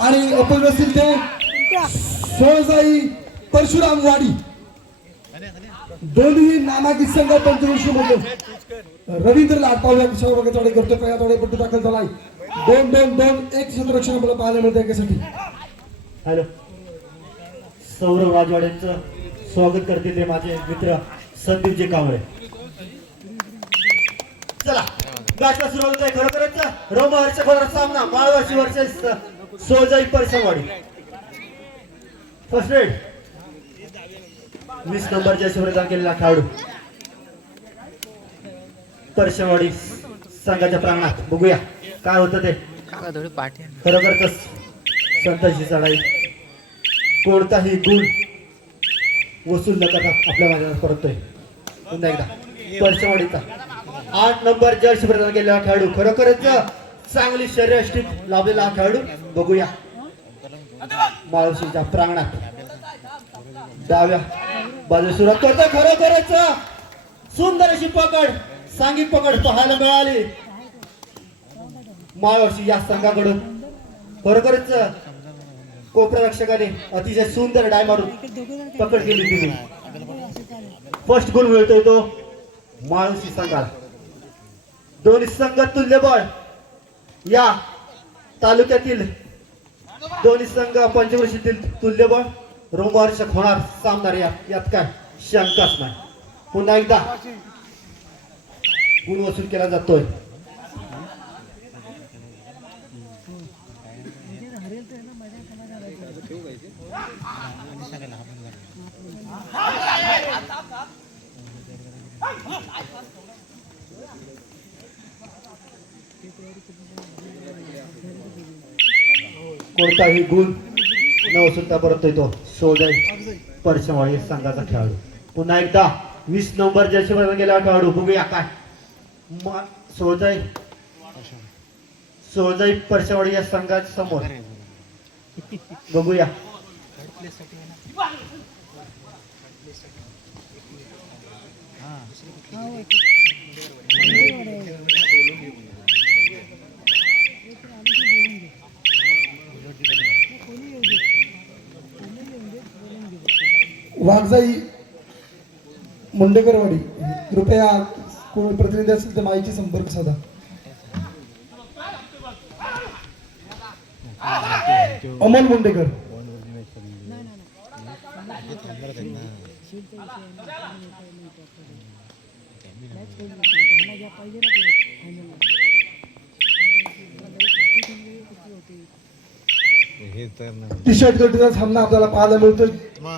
आणि अपंग असतील ते सोळजाई परशुराम वाडी दोन्ही नामांकित संघ पंचवर्षी मध्ये रवींद्र लाटपावल्या वर्गाचा करतो का थोडे पट्टी दाखल झालाय 2-2-2-1 क्षेत्ररक्षण मला पाहायला मिळते यासाठी. हॅलो सौरभ राजवाड्यांचं स्वागत करतील ते माझे मित्र संदीपजी कांबळे. चला गाठला सुरू होत आहे खरोखरच रोमहर्ष खोलार सामना माळवर्षी वर्षेस सोळजाई परसवाडी. फर्स्ट रेड 20 नंबरच्या शिवरदान केलेला खेळाडू परसवाडी संघाच्या प्रांगणात. बघूया काय होतं ते. खरोखरच संतांची चढाई कोणताही गुण वसूल न करता आपल्या मैदानात परततोय. पुन्हा एकदा परसवाडीचा 8 नंबर जर्सी प्रदान केलेला खेळाडू खरोखरच चांगली शरीरयष्टीत लाभलेला खेळाडू. बघूया माळशीच्या प्रांगणात डाव्या बाजू सुरुवात करतो. खरोखरच सुंदर अशी पकड सांघिक पकड पाहायला मिळाली माळवर्षी या संघाकडून. खरोखरच कोपरा रक्षकाने अतिशय सुंदर डाय मारून पकड केली तिने. फर्स्ट गोल मिळतोय तो माळशी संघाला. दोन्ही संघ तुल्यबळ या तालुक्यातील दोन्ही संघ पंचवर्षीतील तुल्यबळ रोमहर्षक होणार सामना यात काय शंकाच नाही. पुन्हा एकदा गुण वसूल केला जातोय. कोणताही गुण न वसूलता परतोय तो सोळजाई परसवाडी संघाचा खेळाडू. पुन्हा एकदा 20 नंबर जर्सी प्रदान केलेला खेळाडू. बघूया काय सोळजाई परसवाडी या संघाच्या समोर. बघूया वाघजाई मुंडेकरवाडी कृपया कोणी प्रतिनिधी असेल तर माईची संपर्क साधा. अमोल मुंडेकर टी शर्ट गटीचा सामना आपल्याला पाहायला मिळतोय.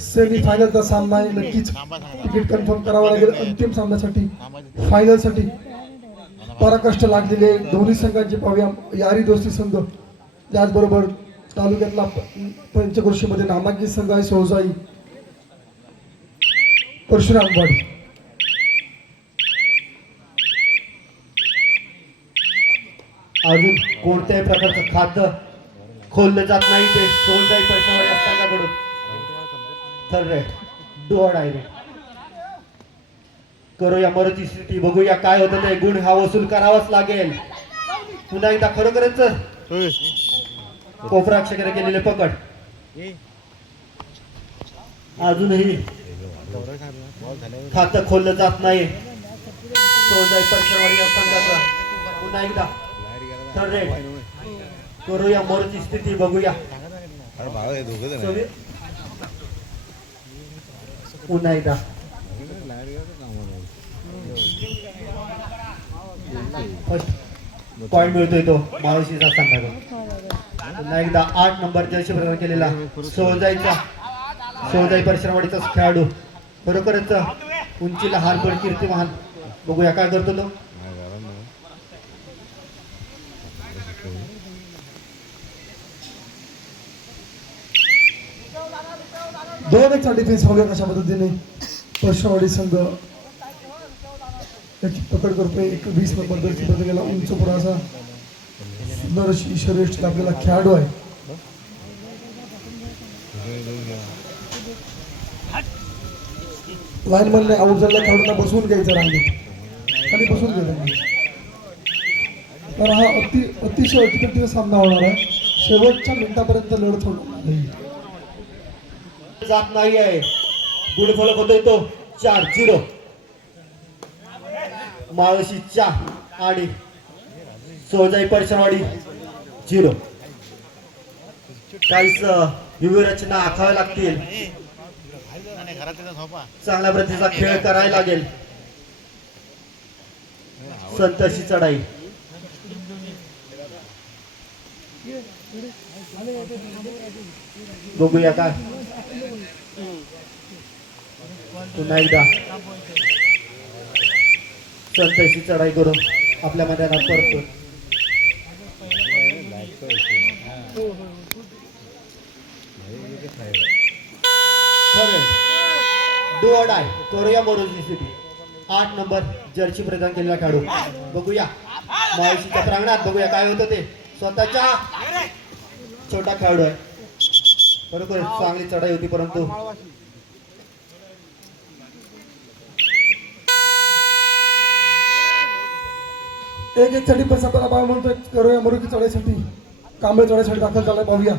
सेमी फायनलचा सामना आहे. नक्कीच तिकीट कन्फर्म करावं लागेल. अंतिम सामन्यासाठी फायनल साठी पराकष्ट लागलेले दोन्ही संघांचे पाहूया. यारी दोस्ती संघ त्याचबरोबर तालुक्यातला पंचक्रोशी मध्ये नामांकित संघ आहे सोळजाई परशुरामवाडी. अजून कोणत्याही प्रकारचं खातं खोललं जात नाही ते सोळजाई परसवाडी या संघाकडून. थर्ड रेड डोअर डायरेक्ट करूया मरुची स्थिती. बघूया काय होतं ते. गुण हा वसूल करावाच लागेल. पुन्हा एकदा खरोखरच कोपराक्षकाने केलेले पकड. अजूनही खातं खोललं जात नाही सोळजाई परसवाडी या संघाचं. पुन्हा एकदा थर्ड रेड करूया मोरची स्थिती. बघूया पुन्हा एकदा पॉइंट मिळतोय तो माळशीचा संघाचा. पुन्हा एकदा 8 नंबर जर्सी प्रदान केलेला सोळजाई परसवाडीचा खेळाडू. खरोखरच उंचीला हारबळ कीर्तिमान. बघूया काय करतो तो. दोन एक डिफेन्स बघा कशा पद्धतीने परशुरामवाडी संघ त्याची पकड करतोय. 20 नंबर जर्सी प्रदान केला उंच पुढाचा सुंदर अशी शरीर आपल्याला खेळाडू आहे. लाईन मधल्या आउट झालेल्या खेळाडूंना बसवून घ्यायचं रांगेत आणि बसून घ्यायचं. तर हा अतिशय अतिशय सामना होणार आहे. शेवटच्या मिनिटापर्यंत लढत होणार जात नाही आहे. गुड फॉलो होतोय तो 4-0. मावशी 4 आणि सोजाई परिसरवाडी 0. काहीच व्यूहरचना आखाव्या लागतील. चांगल्या प्रतीचा खेळ करायला लागेल. संतोषी चढाई बघूया काय पुन्हा एकदा संतोषी चढाई करून आपल्या मैदानात परतो. डू ऑर डाय करूया मोरोजी सिटी. 8 नंबर जर्सी प्रदान केलेला खेळाडू बघूया माळशीच्या प्रांगणात. बघूया काय होतं ते. स्वतःच्या छोटा खेळाडू आहे. बरोबर चांगली चढाई होती परंतु एक चढी पण आपल्याला बाय म्हणतोय करूया मरुकी चढाईसाठी कांबळे चढाईसाठी दाखल झालाय. पाहूया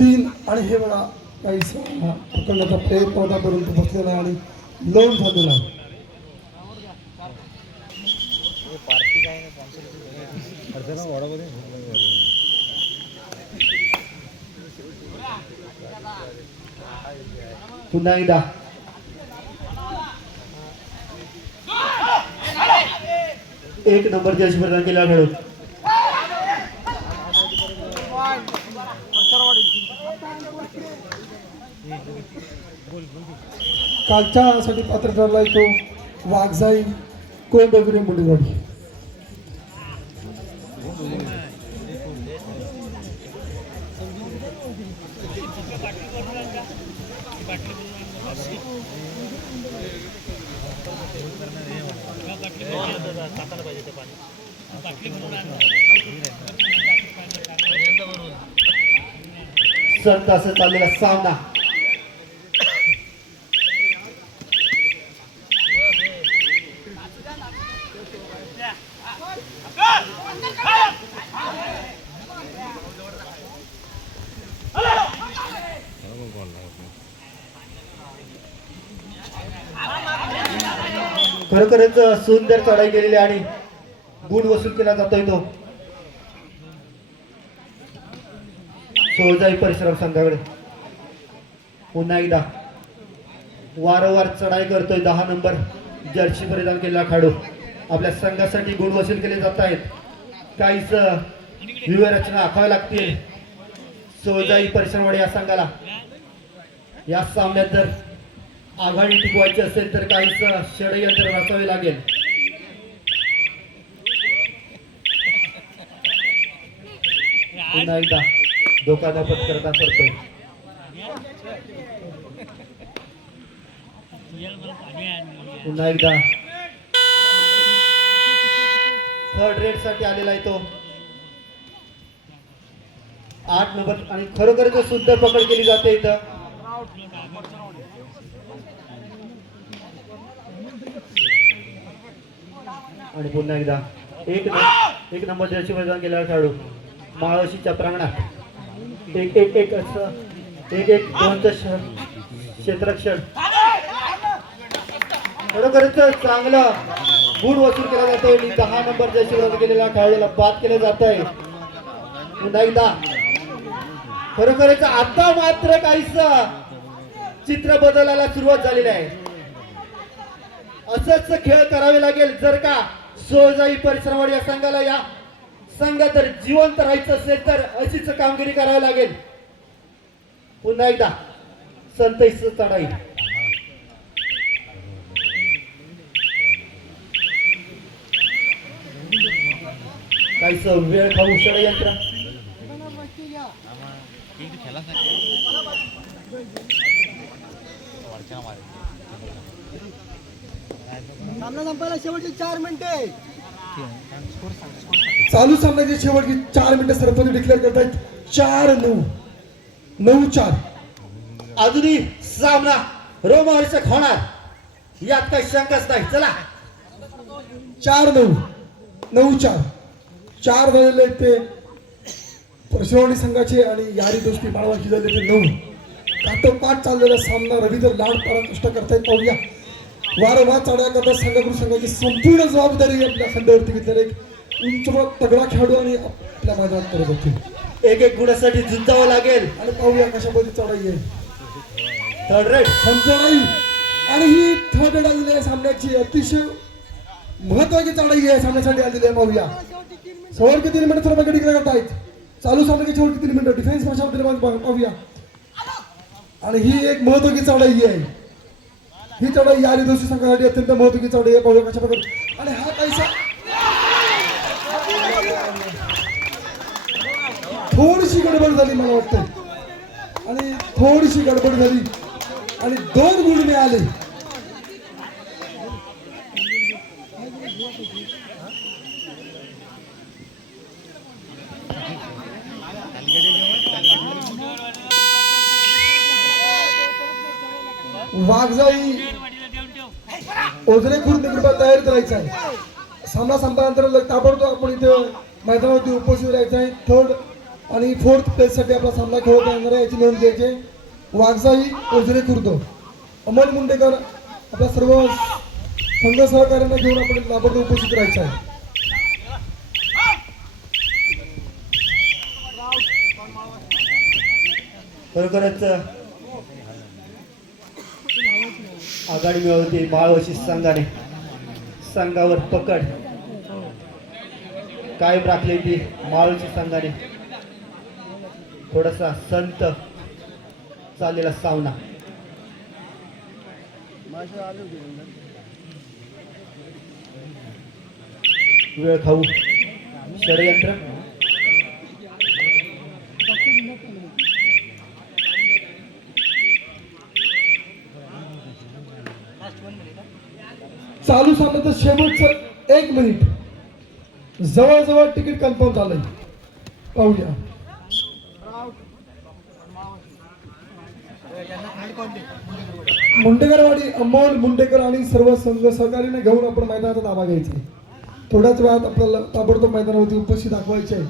3 आणि हे बघा काही पकडण्याचा प्रयत्न होता परंतु बसलेला आणि लोन झालेला आहे. पुन्हा एकदा एक नंबर जर्सी प्रदान केला खेळू. कालच्यासाठी पात्र ठरलाय तो वाघजाई कोंडगिरी मुंडेवाडी. संत असं चाललेला सामना खरोखरच सुंदर चढाई केलेली आणि गुण वसूल केला जातोय तो सोजाई परिश्रम संघाकडे. पुन्हा एकदा वारंवार चढाई करतोय 10 नंबर जर्सी परिधान केलेला खेळाडू. आपल्या संघासाठी गुण वसूल केले जात आहेत. काहीच व्यूहरचना आखाव्या लागतील सोजाई परिसरवाडी या संघाला. या सामन्यात जर आघाडी टिकवायची असेल तर काहीच षडयंत्र रचावे लागेल. पुन्हा एकदा धोका पत्करता करतोय. पुन्हा एकदा थर्ड रेड साठी आलेला आहे तो 8 नंबर आणि खरोखरच सुंदर पकड केली जाते इथं. आणि पुन्हा एकदा एक नंबर जर्सी प्रदान केलेला खेळाडू माळशीच्या प्रांगणात 1-1 असं 1-1-2 क्षेत्ररक्षण. खरोखरच चांगला गुण वसूल केला जातोय. 10 नंबर जर्सी प्रदान केलेला खेळाडूला बाद केलं जात आहे. पुन्हा एकदा खरोखरच आता मात्र काहीच चित्र बदलायला सुरुवात झालेली आहे. असंच खेळ करावे लागेल जर का सोजाई परिसरवाडी या संघाला या संघात जर जिवंत राहायचं असेल तर अशीच कामगिरी करावी लागेल. पुन्हा एकदा संतोष चढाई काहीच वेळ खाऊ षडयंत्र. सामना संपायला शेवटचे 4 मिनिटे. चालू सामन्याची शेवटची 4 मिनिटं सरपंच डिक्लेअर करतायत. 4-9 9-4 अजूनही सामना रोमहर्षक होणार यात काही शंकाच नाही. चला 4-9 9-4 4 झालेले ते परशुराणी संघाचे आणि यारी दोस्ती बाळवाची झाले ते 9. काटोपाठ चाललेला सामना रवींद्र लाड पराकृष्ट करतायत. पाहूया वारंवार चढ्या करता संघाकडून संघाची संपूर्ण जबाबदारी आपल्या खांद्यावरती घेतलेला एक उंच तगडा खेळाडू आणि आपल्या मैदानात करत होते. एक एक गुणासाठी झुंजावं लागेल. आणि पाहूया कशा पद्धती चढाई आहे. थर्ड रेड चढाई आणि ही थर्ड रेड आलेली आहे सामन्याची. अतिशय महत्वाची चढाई आहे सामन्यासाठी आलेली आहे. पाहूया शेवटचे 3 मिनिट सर्व गडी करत आहेत. चालू सामन्याचे शेवटचे 3 मिनिट डिफेन्स भाषा पाहूया. आणि ही एक महत्वाची चढाई आहे. ही चढाई यारी दोषी संघासाठी अत्यंत महत्वाची चढाई आहे. पाहूया कशा प्रकारे. आणि हा पैसा थोडीशी गडबड झाली मला वाटतं. आणि थोडीशी गडबड झाली आणि 2 गुण मिळाले. वाघजाई ओझरे खुर्द कृपा तयार करायचा आहे. सामना संपल्यानंतर ताबडतोब आपण इथे मैदानावरती उपस्थित राहायचं आहे. 3rd आणि 4th प्लेससाठी आपला सामना खेळवता येणार आहे याची नोंद घ्यायची आहे. वाघजाई ओझरे खुर्द अमोल मुंडेकर आपल्या सर्व संघ सहकार्यांना घेऊन आपण ताबडतोब उपस्थित राहायचं आहे. खरोखरच आघाडी मिळवते बाळवशी संघाने. संघावर पकड कायम राखली ती माळवशी संघाने. थोडासा संत चाललेला सामना. वेळ खाऊ षडयंत्र. चालू सामन्याचं शेवटचं 1 मिनिट. जवळजवळ तिकीट कन्फर्म झालंय. पाहूया मुंडेकरवाडी अमोल मुंडेकर आणि सर्व संघ सहकार्याने घेऊन आपण मैदानाचा ताबा घ्यायचा आहे. थोड्याच वेळात आपल्याला ताबडतोब मैदानावरती उपस्थित दाखवायचे आहे.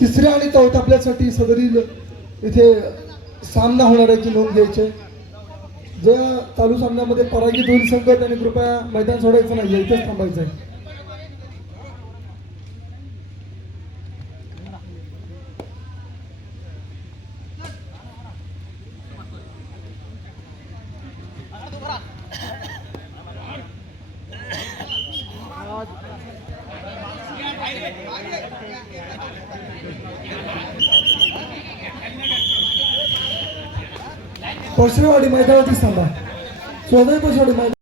तिसऱ्या आणि चौथ्या आपल्यासाठी सदरील इथे सामना होणार याची नोंद घ्यायची. ज्या चालू सामन्यामध्ये पराजित होईल संघ त्यांनी कृपया मैदान सोडायचं नाही, इथेच थांबायचं आहे. परशुरावाडी मैदानावरती थांबा. सोनाई परशुरावाडी मैदान